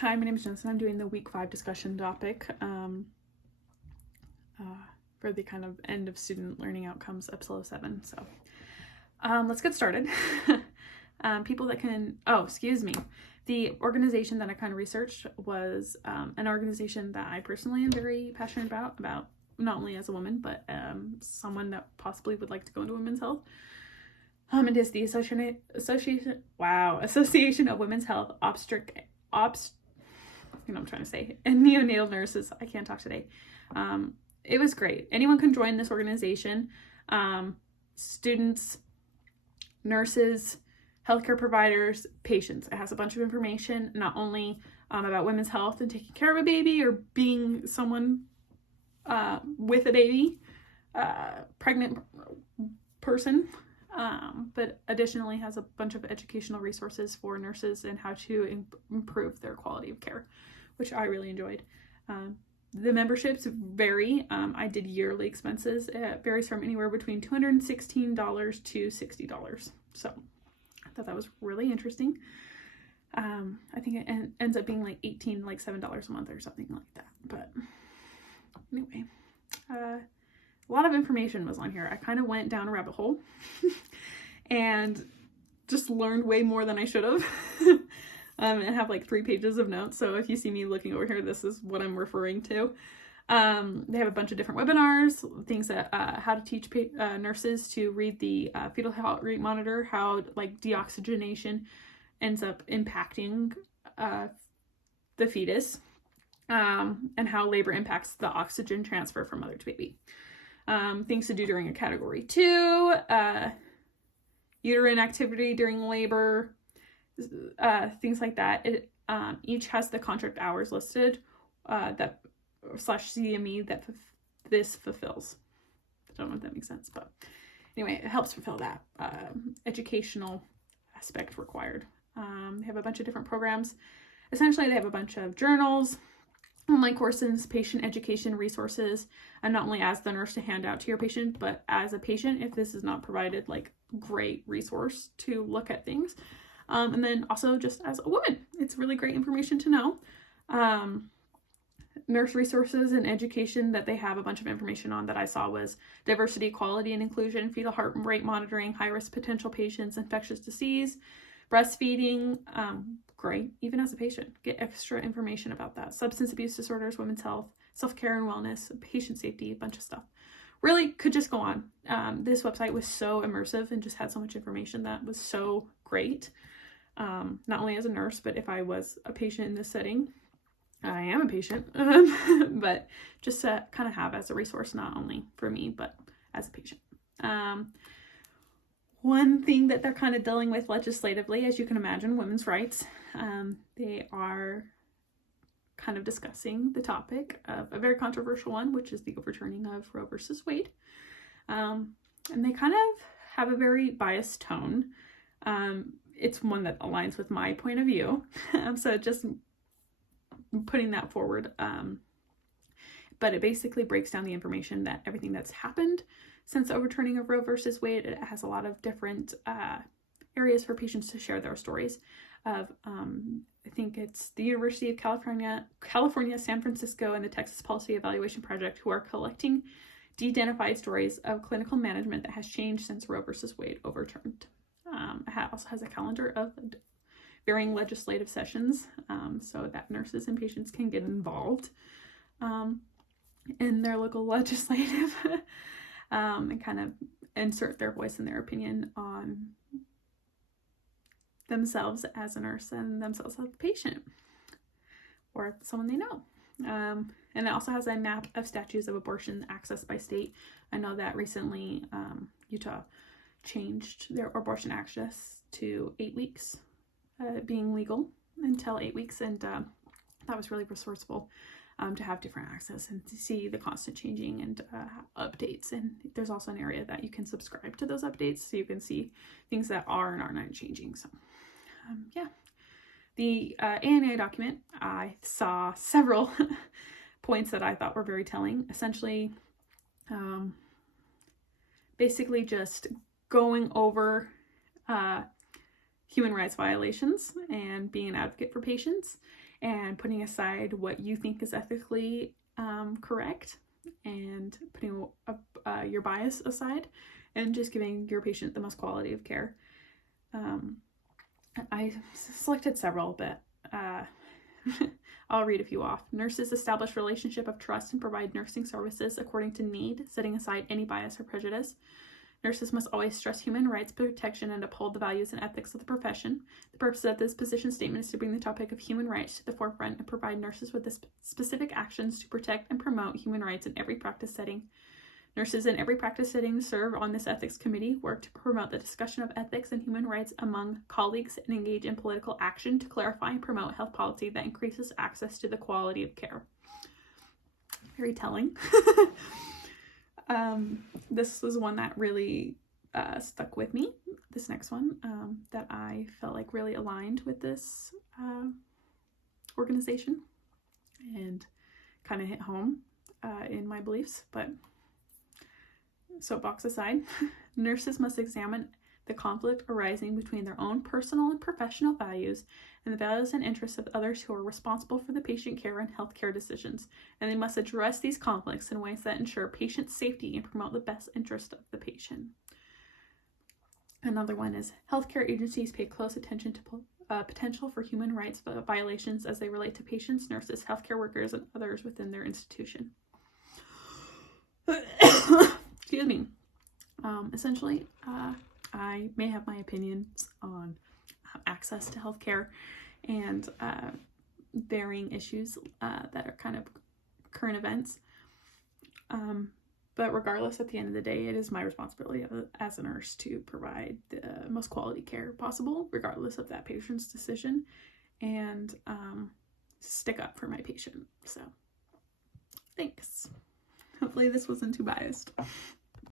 Hi, my name is Jensen. I'm doing the week 5 discussion topic for the kind of end of student learning outcomes, EPSL 07. So let's get started. People that can, the organization that I kind of researched was an organization that I personally am very passionate about not only as a woman, but someone that possibly would like to go into women's health. It is the Association of Women's Health and neonatal nurses. I can't talk today. It was great. Anyone can join this organization. Students, nurses, healthcare providers, patients. It has a bunch of information, not only about women's health and taking care of a baby or being someone with a baby, pregnant person, but additionally has a bunch of educational resources for nurses and how to improve their quality of care, which I really enjoyed. The memberships vary. I did yearly expenses. It varies from anywhere between $216 to $60. So I thought that was really interesting. I think it ends up being like $7 a month or something like that. But anyway, a lot of information was on here. I kind of went down a rabbit hole and just learned way more than I should have. And have like 3 pages of notes. So if you see me looking over here, this is what I'm referring to. They have a bunch of different webinars, things that how to teach nurses to read the fetal heart rate monitor, how like deoxygenation ends up impacting the fetus, and how labor impacts the oxygen transfer from mother to baby. Things to do during a category 2, uterine activity during labor, things like that. Each has the contract hours listed that /CME that this fulfills. I don't know if that makes sense, but anyway, it helps fulfill that educational aspect required. They have a bunch of different programs. Essentially, they have a bunch of journals, online courses, patient education resources, and not only as the nurse to hand out to your patient, but as a patient, if this is not provided, like great resource to look at things. And then also just as a woman, it's really great information to know. Nurse resources and education that they have a bunch of information on that I saw was diversity, equality, and inclusion, fetal heart rate monitoring, high-risk potential patients, infectious disease, breastfeeding, great, even as a patient, get extra information about that, substance abuse disorders, women's health, self-care and wellness, patient safety, a bunch of stuff. Really could just go on. This website was so immersive and just had so much information that was so great. Not only as a nurse, but if I was a patient in this setting. I am a patient, but just to kind of have as a resource, not only for me, but as a patient. One thing that they're kind of dealing with legislatively, as you can imagine, women's rights. They are kind of discussing the topic of a very controversial one, which is the overturning of Roe versus Wade. And they kind of have a very biased tone. It's one that aligns with my point of view. So just putting that forward. But it basically breaks down the information that everything that's happened since the overturning of Roe versus Wade. It has a lot of different areas for patients to share their stories of, I think it's the University of California, San Francisco, and the Texas Policy Evaluation Project, who are collecting de-identified stories of clinical management that has changed since Roe versus Wade overturned. It also has a calendar of varying legislative sessions so that nurses and patients can get involved in their local legislative and kind of insert their voice and their opinion on themselves as a nurse and themselves as a patient or someone they know. And it also has a map of statutes of abortion access by state. I know that recently Utah changed their abortion access to 8 weeks, being legal until 8 weeks, and that was really resourceful to have different access and to see the constant changing and updates. And there's also an area that you can subscribe to those updates so you can see things that are and are not changing. So yeah, the ANA document, I saw several points that I thought were very telling. Essentially, basically just going over human rights violations and being an advocate for patients and putting aside what you think is ethically correct, and putting your bias aside, and just giving your patient the most quality of care. I selected several, but I'll read a few off. Nurses establish relationship of trust and provide nursing services according to need, setting aside any bias or prejudice. Nurses must always stress human rights protection and uphold the values and ethics of the profession. The purpose of this position statement is to bring the topic of human rights to the forefront and provide nurses with the specific actions to protect and promote human rights in every practice setting. Nurses in every practice setting serve on this ethics committee, work to promote the discussion of ethics and human rights among colleagues, and engage in political action to clarify and promote health policy that increases access to the quality of care. Very telling. This was one that really stuck with me. This next one that I felt like really aligned with this organization and kind of hit home in my beliefs, but soapbox aside, nurses must examine the conflict arising between their own personal and professional values and the values and interests of others who are responsible for the patient care and healthcare decisions, and they must address these conflicts in ways that ensure patient safety and promote the best interest of the patient. Another one is healthcare agencies pay close attention to potential for human rights violations as they relate to patients, nurses, healthcare workers, and others within their institution. Excuse me. Essentially, I may have my opinions on access to healthcare and varying issues that are kind of current events. But regardless, at the end of the day, it is my responsibility as a nurse to provide the most quality care possible, regardless of that patient's decision, and stick up for my patient. So, thanks. Hopefully this wasn't too biased.